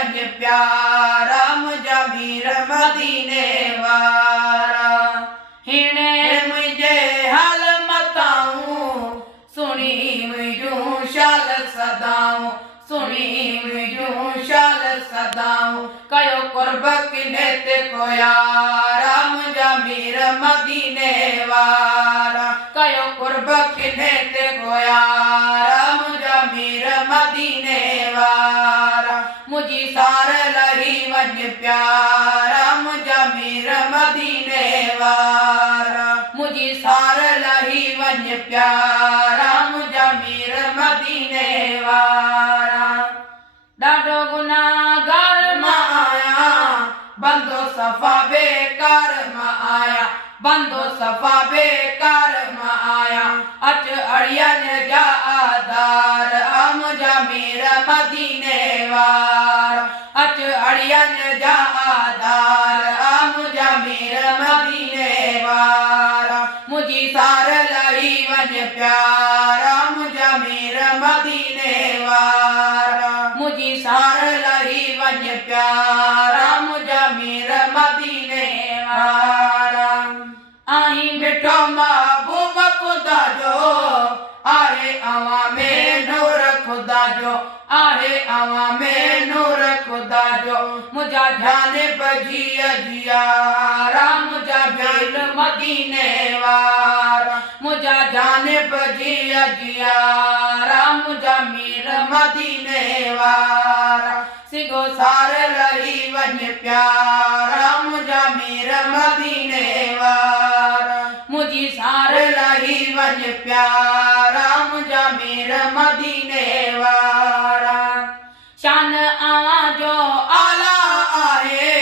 वञ प्यारा मुंहिंजा मीर मदीने वारा हिणे मुंहिंजे हाल मताऊं सुणी मुंहिंजूं शाल सदाऊं सुणी मुंहिंजूं शाल सदाऊं कयो कुर्ब किने ते कोयारा मुंहिंजा मीर मदीने वारा कयो कुर्ब किने ते कोयारा मुंहिंजा मीर मदीने वारा मुंहिंजी सार लही वञ प्यारा मुंहिंजा मीर मदीने वारा मुंहिंजी सार लही वञ प्यारा मुंहिंजा मीर मदीने वारा ॾाढो गुनाहगार मां आया बंदो सफ़ा बेकार मां आया बंदो सफ़ा बेकार मां आया अच अड़ियनि जा आधार मुंहिंजा मीर मदीने वारा अच अड़ियनि जा आधार मुंहिंजा मीर मदीने वारा मुंहिंजी सार लही वञ प्यारा मुंहिंजा मीर मदीने वारा मुंहिंजी सार लही वञ प्यारा मुंहिंजा मीर मदीने वारा आहीं मिठो महबूब ख़ुदा जो आहे अवां में नूर ख़ुदा जो आहे अवां में नूर ख़ुदा जो मुंहिंजा जानिब जिया जियारा मुंहिंजा भेल मदीने वारा मुंहिंजा जानिब जिया जियारा मुंहिंजा मीर मदीने वारा सिगो सार लही वञ प्यारा मुंहिंजा मीर मदीने वारा मुंहिंजी सार लही वञ प्यारा मुंहिंजा मीर मदीने वारा शान अवां जो आला आहे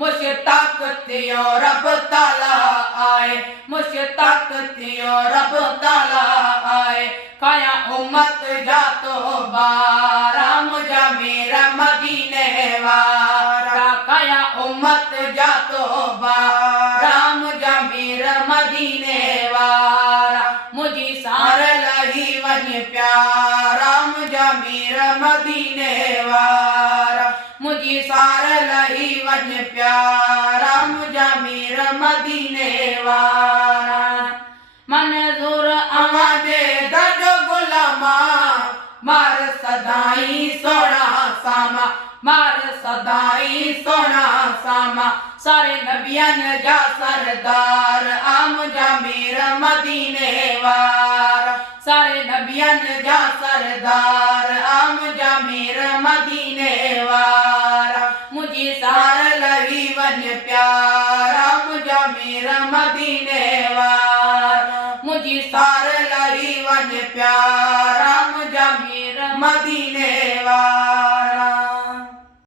मुश्ताक थियो रब ताला आहे मुश्ताक थियो रब ताला आहे कया उम्मत जा तो बारा मुंहिंजा मीर मदीने वारा कया उम्मत जा तो बारा मुंहिंजा मीर मदीने वारा मुंहिंजी सार लही वञ प्यारा मुंहिंजा मीर मदीने वारा मुंहिंजी सार लही वञ प्यारा मुंहिंजा मीर मदीने वारा मंज़ूर अवां जे दर गुलामा मार सदाई सोना सामा मार सदाई सोना सामा सारे नबियनि जा सरदार मुंहिंजा मीर मदीने वारा सारे नबियनि जा सरदार मुंहिंजा मीर मदीने वारा मुंहिंजी सार लही वञ प्यारा मुंहिंजा मीर मदीने वारा मुंहिंजी सार लही वञ प्यारा मुंहिंजा मीर मदीने